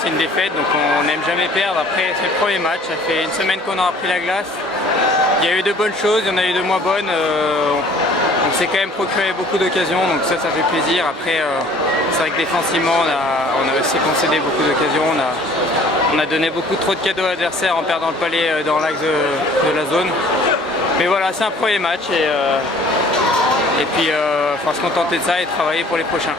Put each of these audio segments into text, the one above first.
c'est une défaite, donc on n'aime jamais perdre. Après, c'est le premier match, ça fait une semaine qu'on a repris la glace. Il y a eu de bonnes choses, il y en a eu de moins bonnes. On s'est quand même procuré beaucoup d'occasions, donc ça fait plaisir. Après, c'est vrai que défensivement, on a aussi concédé beaucoup d'occasions. On a donné beaucoup trop de cadeaux à l'adversaire en perdant le palais dans l'axe de la zone. Mais voilà, c'est un premier match et puis il faut se contenter de ça et travailler pour les prochains.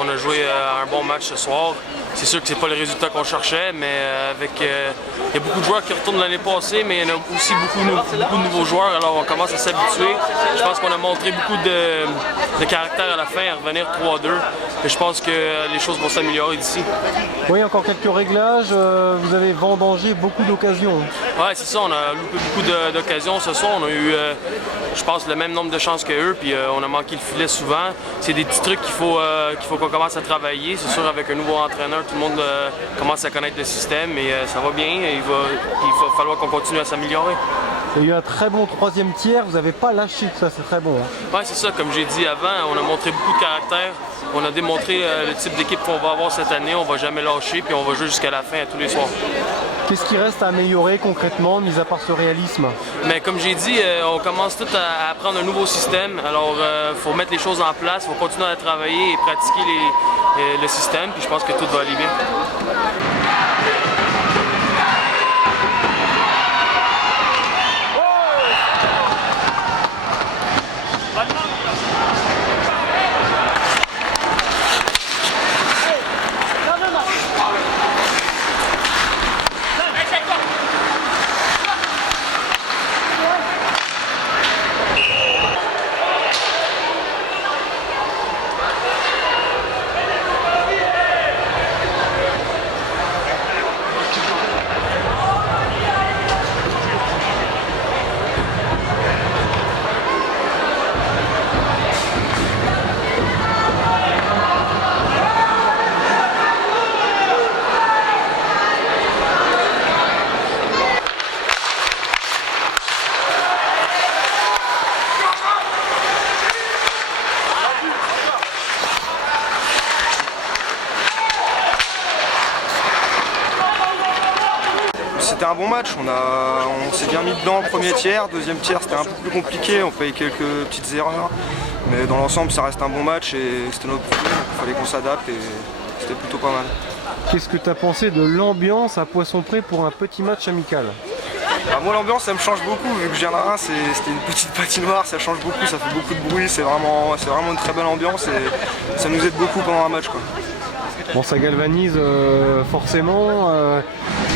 On a joué un bon match ce soir. C'est sûr que c'est pas le résultat qu'on cherchait, mais il y a beaucoup de joueurs qui retournent l'année passée, mais il y en a aussi beaucoup de nouveaux joueurs, alors on commence à s'habituer. Je pense qu'on a montré beaucoup de caractère à la fin, à revenir 3-2. Et je pense que les choses vont s'améliorer d'ici. Oui, encore quelques réglages. Vous avez vendangé beaucoup d'occasions. Ouais, c'est ça, on a loupé beaucoup d'occasions ce soir. On a eu, je pense, le même nombre de chances qu'eux, puis on a manqué le filet souvent. C'est des petits trucs qu'il faut qu'on commence à travailler. C'est sûr, avec un nouveau entraîneur, tout le monde commence à connaître le système et ça va bien. Il va falloir qu'on continue à s'améliorer. Il y a eu un très bon troisième tiers, vous n'avez pas lâché, ça c'est très bon. Ouais, c'est ça, comme j'ai dit avant, on a montré beaucoup de caractère. On a démontré le type d'équipe qu'on va avoir cette année. On va jamais lâcher, puis on va jouer jusqu'à la fin, tous les soirs. Qu'est-ce qui reste à améliorer concrètement, mis à part ce réalisme? Mais comme j'ai dit, on commence tout à apprendre un nouveau système. Alors, il faut mettre les choses en place, il faut continuer à travailler et pratiquer le système, puis je pense que tout va aller bien. C'était un bon match, on s'est bien mis dedans le premier tiers, deuxième tiers c'était un peu plus compliqué, on fait quelques petites erreurs, mais dans l'ensemble ça reste un bon match et c'était notre problème, il fallait qu'on s'adapte et c'était plutôt pas mal. Qu'est-ce que tu as pensé de l'ambiance à Poisson-Pré pour un petit match amical? Bah, moi l'ambiance ça me change beaucoup, vu que je viens de Reims, c'était une petite patinoire, ça change beaucoup, ça fait beaucoup de bruit, c'est vraiment une très belle ambiance et ça nous aide beaucoup pendant un match, quoi. Bon, ça galvanise forcément,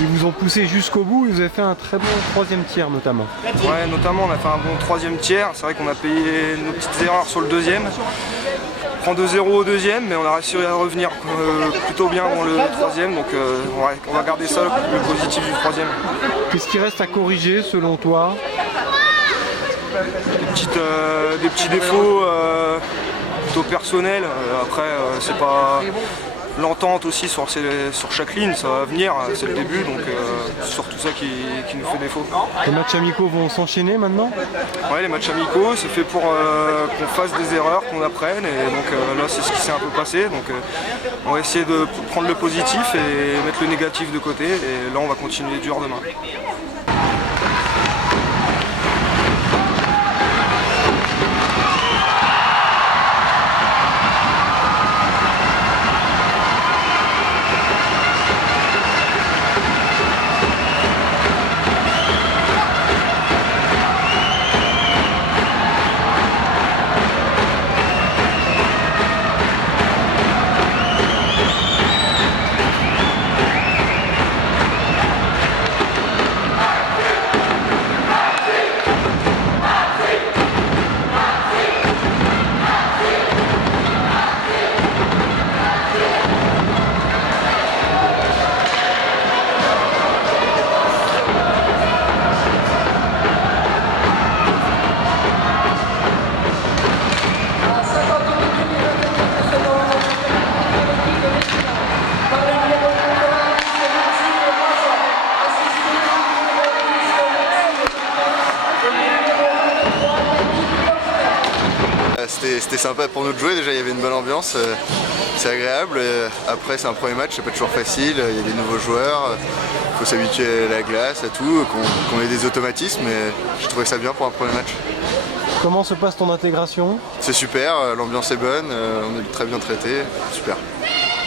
ils vous ont poussé jusqu'au bout, ils vous avez fait un très bon troisième tiers notamment. Ouais, notamment on a fait un bon troisième tiers, c'est vrai qu'on a payé nos petites erreurs sur le deuxième. On prend 2-0 au deuxième, mais on a réussi à revenir plutôt bien dans le troisième, donc on va garder ça le positif du troisième. Qu'est-ce qui reste à corriger selon toi? Des petits défauts plutôt personnels, après c'est pas... l'entente aussi sur chaque ligne, ça va venir, c'est le début, donc c'est surtout ça qui nous fait défaut. Les matchs amicaux vont s'enchaîner maintenant? Ouais, les matchs amicaux, c'est fait pour qu'on fasse des erreurs, qu'on apprenne, et donc là c'est ce qui s'est un peu passé, donc on va essayer de prendre le positif et mettre le négatif de côté, et là on va continuer dur demain. C'était sympa pour nous de jouer, déjà il y avait une bonne ambiance, c'est agréable. Après c'est un premier match, c'est pas toujours facile, il y a des nouveaux joueurs, il faut s'habituer à la glace, à tout, qu'on ait des automatismes, mais je trouvais ça bien pour un premier match. Comment se passe ton intégration? C'est super, l'ambiance est bonne, on est très bien traités, super.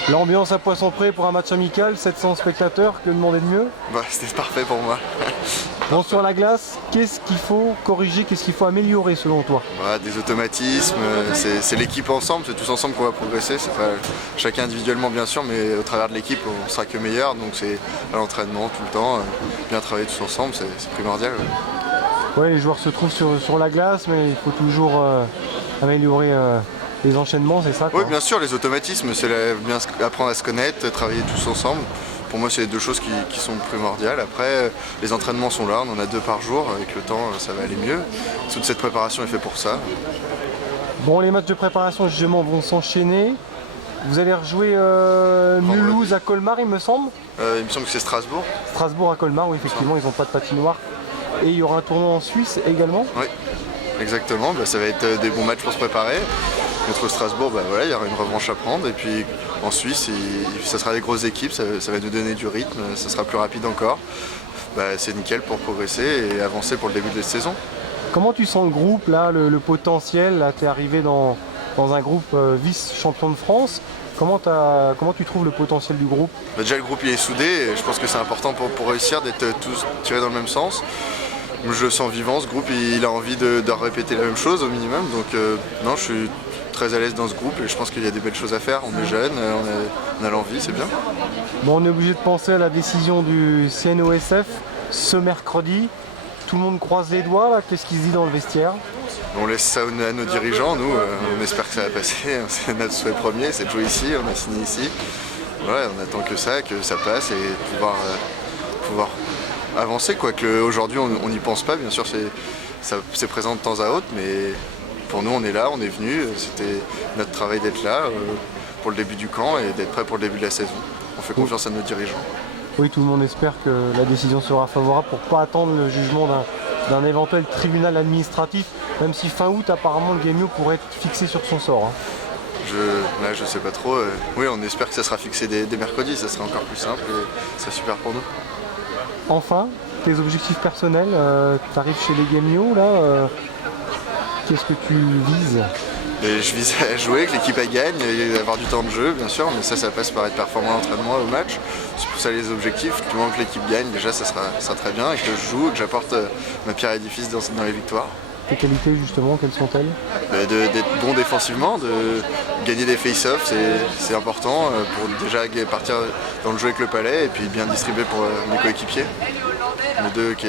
L'ambiance à Poisson-Pré pour un match amical, 700 spectateurs, que demander de mieux? Bah, c'était parfait pour moi. Bon, sur la glace, qu'est-ce qu'il faut corriger, qu'est-ce qu'il faut améliorer selon toi? Voilà, des automatismes, c'est l'équipe ensemble, c'est tous ensemble qu'on va progresser, c'est pas chacun individuellement bien sûr, mais au travers de l'équipe on sera que meilleur, donc c'est à l'entraînement tout le temps, bien travailler tous ensemble, c'est primordial. Ouais, les joueurs se trouvent sur la glace, mais il faut toujours améliorer les enchaînements, c'est ça quoi? Oui, bien sûr, les automatismes, c'est bien apprendre à se connaître, travailler tous ensemble. Pour moi, c'est les deux choses qui sont primordiales. Après, les entraînements sont là, on en a 2 par jour. Avec le temps, ça va aller mieux. Toute cette préparation est faite pour ça. Bon, les matchs de préparation, justement, vont s'enchaîner. Vous allez rejouer Mulhouse à Colmar, il me semble? Il me semble que c'est Strasbourg. Strasbourg à Colmar, oui, effectivement, ils n'ont pas de patinoire. Et il y aura un tournoi en Suisse également? Oui, exactement. Ça va être des bons matchs pour se préparer. Contre Strasbourg, voilà, il y aura une revanche à prendre. Et puis en Suisse, ça sera des grosses équipes, ça va nous donner du rythme, ça sera plus rapide encore. C'est nickel pour progresser et avancer pour le début de la saison. Comment tu sens le groupe, là, le potentiel? Là, tu es arrivé dans un groupe vice-champion de France. Comment tu trouves le potentiel du groupe? Déjà, le groupe il est soudé et je pense que c'est important pour réussir d'être tous tirés dans le même sens. Je le sens vivant, ce groupe, il a envie de répéter la même chose au minimum. Donc non, je suis très à l'aise dans ce groupe et je pense qu'il y a des belles choses à faire. On est jeunes, on a l'envie, c'est bien. Bon, on est obligé de penser à la décision du CNOSF ce mercredi. Tout le monde croise les doigts, là. Qu'est-ce qui se dit dans le vestiaire? On laisse ça à nos dirigeants, nous, on espère que ça va passer. C'est notre souhait premier, c'est de jouer ici, on a signé ici. Voilà, on attend que ça passe et pouvoir avancer. Aujourd'hui on n'y pense pas, bien sûr c'est présent de temps à autre, mais pour nous on est là, on est venu, c'était notre travail d'être là pour le début du camp et d'être prêt pour le début de la saison. On fait confiance à nos dirigeants. Oui, tout le monde espère que la décision sera favorable pour ne pas attendre le jugement d'un éventuel tribunal administratif, même si fin août apparemment le Guémio pourrait être fixé sur son sort. Là je sais pas trop, oui on espère que ça sera fixé dès mercredi, ça sera encore plus simple et ça sera super pour nous. Enfin, tes objectifs personnels, tu arrives chez les Guémio là, qu'est-ce que tu vises? Je vise à jouer, que l'équipe gagne, et avoir du temps de jeu bien sûr, mais ça passe par être performant à l'entraînement et au match. C'est pour ça les objectifs, du moment que l'équipe gagne, déjà ça sera très bien, et que je joue, que j'apporte ma pierre à l'édifice dans les victoires. Tes qualités justement, quelles sont-elles? D'être bon défensivement, de gagner des face-offs, c'est important pour déjà partir dans le jeu avec le palais et puis bien distribuer pour mes coéquipiers. Les deux qui